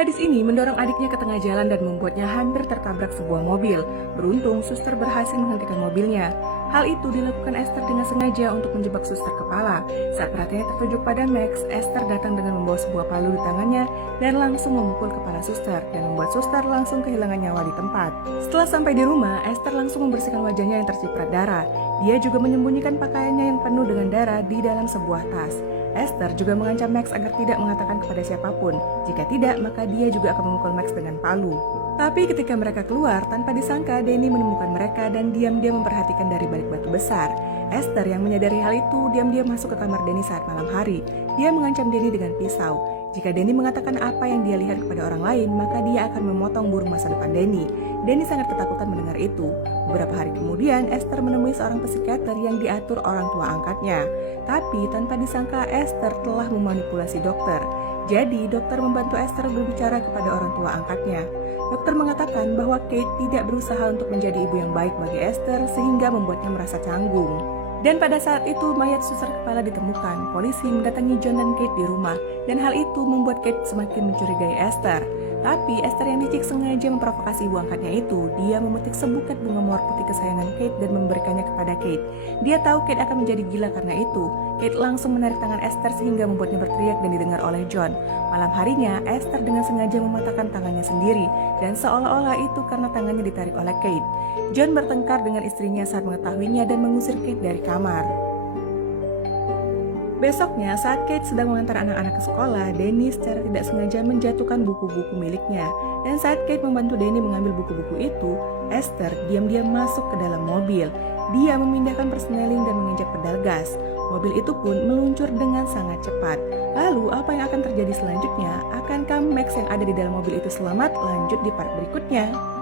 Gadis ini mendorong adiknya ke tengah jalan dan membuatnya hampir tertabrak sebuah mobil. Beruntung, suster berhasil menghentikan mobilnya. Hal itu dilakukan Esther dengan sengaja untuk menjebak suster kepala. Saat perhatiannya tertuju pada Max, Esther datang dengan membawa sebuah palu di tangannya dan langsung memukul kepala suster dan membuat suster langsung kehilangan nyawa di tempat. Setelah sampai di rumah, Esther langsung membersihkan wajahnya yang terciprat darah. Dia juga menyembunyikan pakaiannya yang penuh dengan darah di dalam sebuah tas. Esther juga mengancam Max agar tidak mengatakan kepada siapapun. Jika tidak, maka dia juga akan memukul Max dengan palu. Tapi ketika mereka keluar, tanpa disangka Danny menemukan mereka dan diam-diam memperhatikan dari balik batu besar. Esther yang menyadari hal itu diam-diam masuk ke kamar Danny saat malam hari. Dia mengancam Danny dengan pisau. Jika Danny mengatakan apa yang dia lihat kepada orang lain, maka dia akan memotong burung masa depan Danny. Danny sangat ketakutan mendengar itu. Beberapa hari kemudian, Esther menemui seorang psikiater yang diatur orang tua angkatnya. Tapi tanpa disangka Esther telah memanipulasi dokter. Jadi dokter membantu Esther berbicara kepada orang tua angkatnya. Dokter mengatakan bahwa Kate tidak berusaha untuk menjadi ibu yang baik bagi Esther sehingga membuatnya merasa canggung. Dan pada saat itu mayat suster kepala ditemukan. Polisi mendatangi John dan Kate di rumah dan hal itu membuat Kate semakin mencurigai Esther. Tapi Esther yang licik sengaja memprovokasi ibu angkatnya itu. Dia memetik sebuket bunga mawar putih kesayangan Kate dan memberikannya kepada Kate. Dia tahu Kate akan menjadi gila karena itu. Kate langsung menarik tangan Esther sehingga membuatnya berteriak dan didengar oleh John. Malam harinya, Esther dengan sengaja mematahkan tangannya sendiri dan seolah-olah itu karena tangannya ditarik oleh Kate. John bertengkar dengan istrinya saat mengetahuinya dan mengusir Kate dari kamar. Besoknya, saat Kate sedang mengantar anak-anak ke sekolah, Danny secara tidak sengaja menjatuhkan buku-buku miliknya. Dan saat Kate membantu Danny mengambil buku-buku itu, Esther diam-diam masuk ke dalam mobil. Dia memindahkan persneling dan menginjak pedal gas. Mobil itu pun meluncur dengan sangat cepat. Lalu, apa yang akan terjadi selanjutnya? Akankah Max yang ada di dalam mobil itu selamat? Lanjut di part berikutnya.